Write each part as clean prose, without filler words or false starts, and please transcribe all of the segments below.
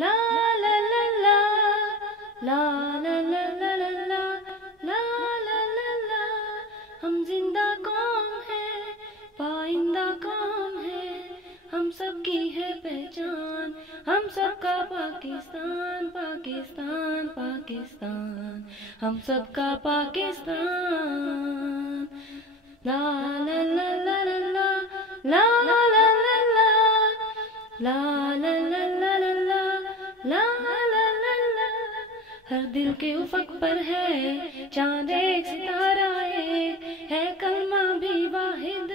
لا لا لا لا لا لا لا لا لا لا لا لا لا لا ہم زندہ قوم ہے، پائندہ قوم ہے، ہم سب کی ہے پہچان، ہم سب کا پاکستان پاکستان پاکستان، ہم سب کا پاکستان. لا لا لا لا لا لا لا لا لا لا لا لا لا لا لا لا لا لا لا. ہر دل کے افق پر ہے چاند ایک، ستارہ ایک ہے، کلمہ بھی واحد،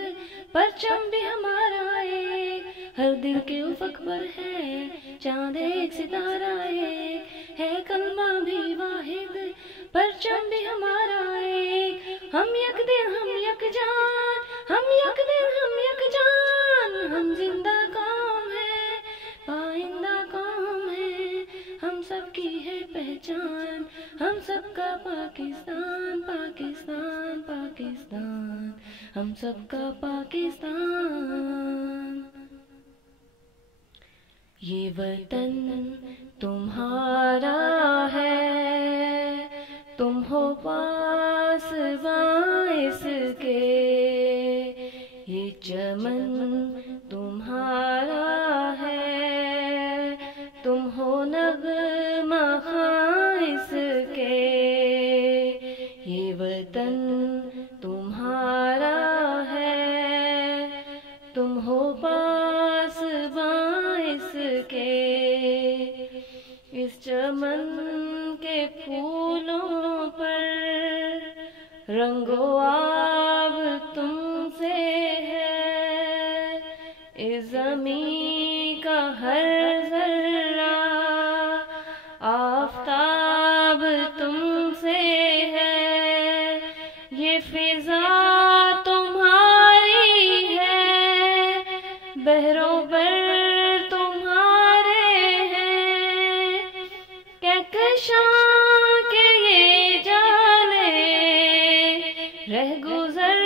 پرچم بھی ہمارا ایک. ہر دل کے افق پر ہے چاند ایک، ستارہ ایک ہے، کلمہ بھی واحد، پرچم بھی ہمارا ایک. ہم یک دل ہم یک جان، ہم یک دل ہم یک جان، ہم زندہ قوم ہے، پائندہ قوم ہے، ہم سب کی ہے پہچان، ہم سب کا پاکستان پاکستان پاکستان، ہم سب کا پاکستان. یہ وطن تمہارا ہے، تم ہو پاسباں اس کے، یہ چمن تمہارا ہے، تم ہو نغمہ خواں اس کے. یہ وطن تمہارا ہے، تم ہو پاسباں اس کے، اس چمن کے پھولوں پر رنگ و آب تم سے ہے، اس زمین کا ہر ذرہ آفتاب تم سے ہے، یہ فضا تمہاری ہے، بحر و بر تمہارے ہیں، کہکشاں کے یہ جالے رہ گزر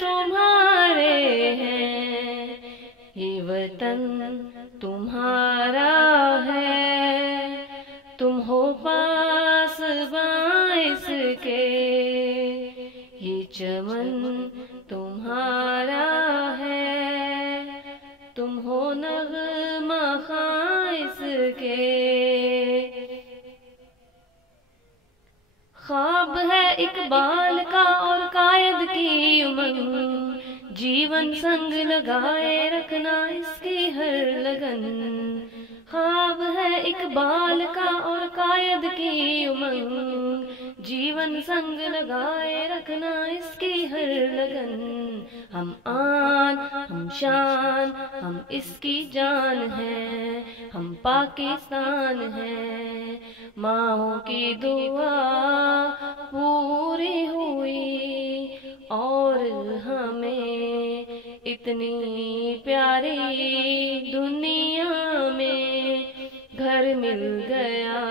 تمہارے ہیں. یہ وطن تمہارا ہے، تم ہو پاسباں اس کے، یہ چمن تمہارا ہے، تم ہو نغمہ خواں اس کے. خواب ہے اقبال کا اور قائد کی امنگ، جیون سنگ لگائے رکھنا اس کی ہر لگن. خواب ہے اقبال کا اور قائد کی امنگ، جیون سنگ لگائے رکھنا اس کی ہر لگن. ہم آن ہم شان ہم اس کی جان ہیں، ہم پاکستان ہیں. ماؤں کی دعا پوری ہوئی اور ہمیں اتنی پیاری دنیا میں گھر مل گیا.